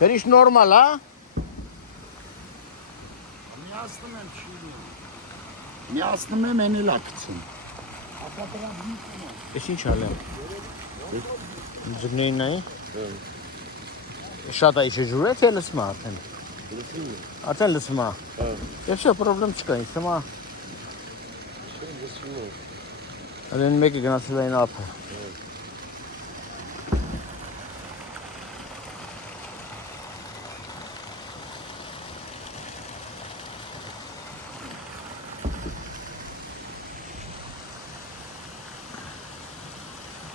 Վերիշ նորմալ, հա։ Միացնում եմ էնի լակցում։ Ես ինչ ալեմ։ Ձգնեին նայի։ Շատ է իշը ջուրեց է լսմա արդեն։ Արդեն լսմա։ Ես չէ պրոբլեմ չկա, ինձ թվում է։ Այն մեկը գնացել այն ափը։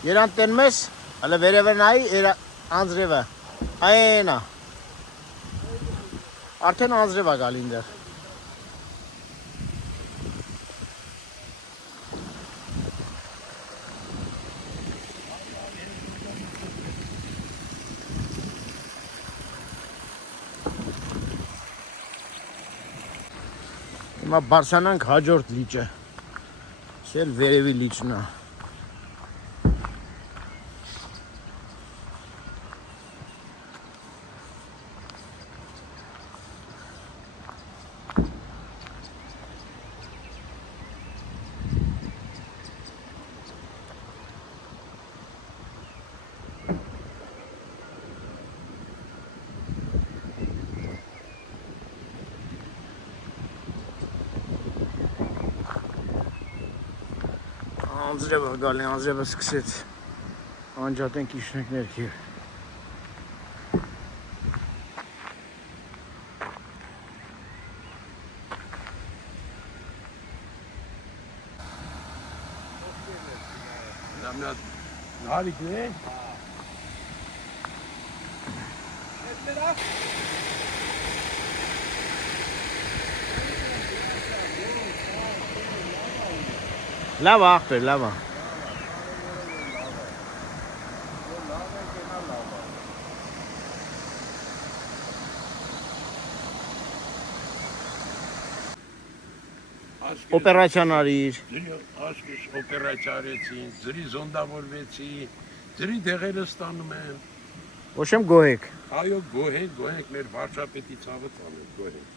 Երան տեն մեզ, հələ վերևը նայի, անձրևը, այնա, արդեն անձրև է գալին դեր։ Հիմա բարձանանք հաջորդ լիճը, սել վերևի լիճն է։ Անձրևը գալի, անձրևը սկսեց անջատենք իշնենք ներքև։ Հարիկ է։ Լավ աղբեր, լավ է։ Օպերացիան արիր։ Աշխուժ օպերացիա արեցին, ձրի զոնդավորվեցի, ձրի դեղերը ստանում են։ Ոչ եմ գոհեք։ Այո, գոհենք, մեր վարչապետի ցավը տանենք, գոհենք։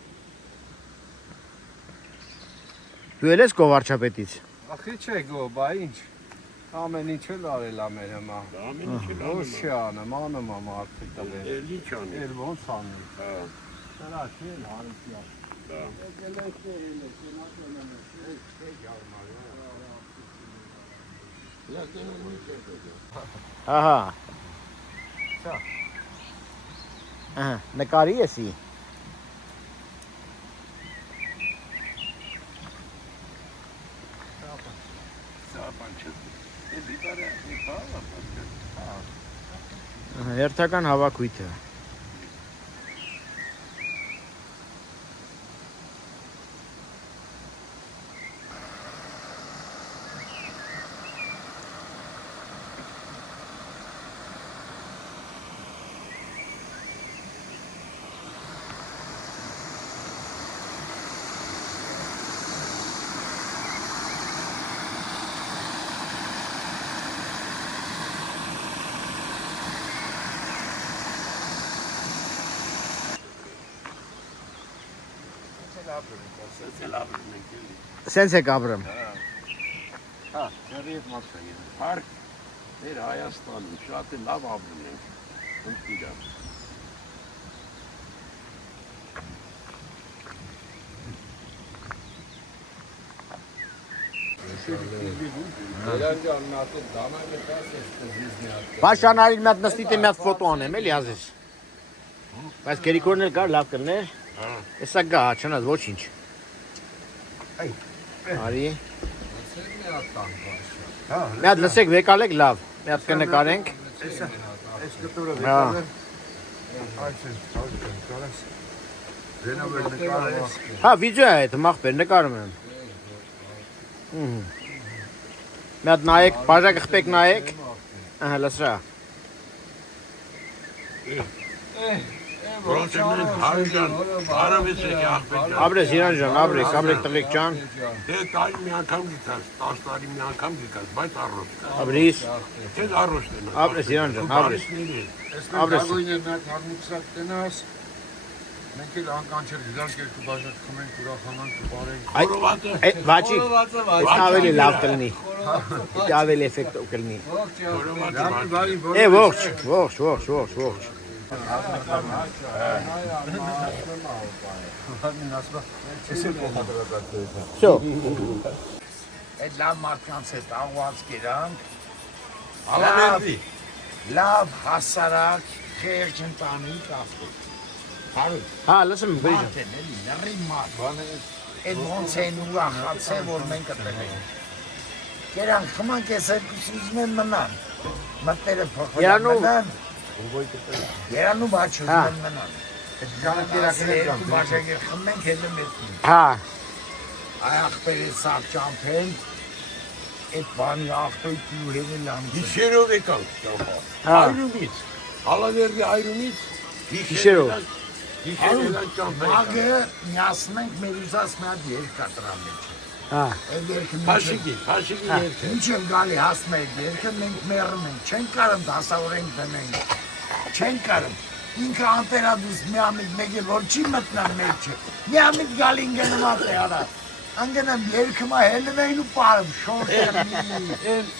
Դու էլ ես գո վարչապետից։ Ախի չէ գո, բա ինչ։ Ամեն ինչ էլ արել ամեն հիմա։ Ամեն ինչ էլ Ոչ չի անում, անում եմ արդի տվել։ Էլի չանի։ Էլ ոնց անում։ Հա, Սրա չէ, հարիկյա։ հա։ Ահա։ Ահա, նկարի եսի։ Հերթական հավաքույթը։ Սենց եք ապրեմ։ Հա, շարիև մասը գիտեմ։ Հարկ մեր Հայաստանում շատ է լավ ապրում ենք։ Ընկիրա։ Երանջան նատը դամանը տաս ես կզիզ մի հատ։ Բաշանարին մի հատ նստիտի մի հատ ֆոտո անեմ, էլի ազես։ Բայց գերիկորն էլ կար, լավ կլներ։ Էսա գա, չնաս, ոչինչ։ Արի։ Լսեք մի հատ տան բաշա։ Մի հատ լսեք, վեկալեք լավ։ Մի հատ կնկարենք։ Այս կտորը Հա։ այս է, կարաս։ Դենավեր նկարես։ Հա, վիդեո է այդ, մախբեր, նկարում եմ։ Մի հատ նայեք, բաժակը խպեք նայեք։ Ահա, լսրա։ Ռոչենեն հայրան, հարավից եք աղբեջան։ Abre Sinan can, abre, kabrek talik can. Դե տարի մի անգամ գիտած, 10 տարի մի անգամ գիտած, բայց առոշ կա։ Abris. Քեզ առոշ դենա։ Abre Sinan can, abres. Abres. Գույներն հագնուցրակ տնաս։ Մենք էլ անկանչել իրանք երկու բաժակ խմենք, ուրախանանք ու բարենք։ Խորովածը, Vaci. Aveli lav կլնի։ Դա ավելի էֆեկտ կլնի։ խորովածը, Բարի, Ողջ։ Всё. Այդ լավ մարդկանց հետ աղված կերանք։ ալավերդի։ Լավ հասարակ խեղճ ընտանիք ավտո։ Հարու, Հա, լսում եմ, բրիժ։ մարդեն էլի, լրի մարդ։ Այդ ոնց են ուրախացել, որ մենք կտել ենք։ Կերանք խմանք ես երկուսից մեն մնան։ Մտները փոխվել Երանում- մնան։ Երանում բաչում Հա։ մեն մնան։ Այդ գանը կերակներ կամ բաժակեր խմենք հելը մետնին։ Հա, Այ աղբերը սաղ ճամփեն, այդ բանի աղբույթի ու հելելան։ Գիշերով եկալ ճամփա։ հա։ Այրումից, ալավերդի այրումից, Գիշերով։ Գիշերով ճամփա։ Մագը միասնենք մեր ուզած մի հատ երկ կտրան մեջ։ Հա։ Այդ երկը Փաշիկի երթ։ Ինչ եմ գալի հասնում այդ երկը, մենք մեռում ենք, չենք կարում դասավորենք դնենք, չենք կարում։ Ինքը անտերադուս միամիտ մեկ էլ որ չի մտնան մեջը, միամիտ գալի ինգենում ատ է արա։ Անգենեմ երկումա հելում էին ու պարում, շորտ եմ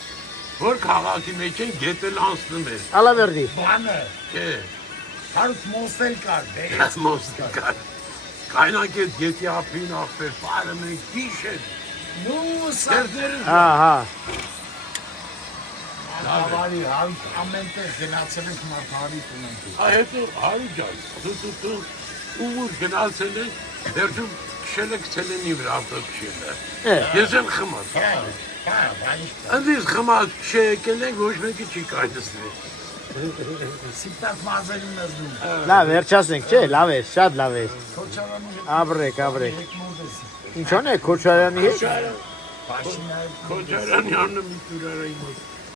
Որ քաղաքի մեջ են գետել անցնում էր։ Ալավերդի։ բանը, Չէ, հարուց մոստել կար, դերից մոստիկա։ Կայնակ այդ գետի ափին աղբեր, պարում ենք գիշեր։ նու սա Դերդերը Հա, հա։ Հավարի, հարուց ամեն տեղ գնացել ենք մարդարի տունենք։ հետո հարի ջան, դու ուր գնացել եք, դերջում քշել եք ցելենի վրա ավտոքշելը։ Ես եմ խմած։ Անդիս խմած քշե եկել եք, ոչ մեկի չի կայացրել։ Սիպտակ մազերին նզնում։ Լավ, վերջացնենք, չէ, լավ է, շատ լավ է։ Քոչարանի հետ Abrek։ հետ մոդես։ Ինչո՞ն է Քոչարյանի հետ։ Պաշինայ Քոչարյանի անունը մի տուրարայի մոտ։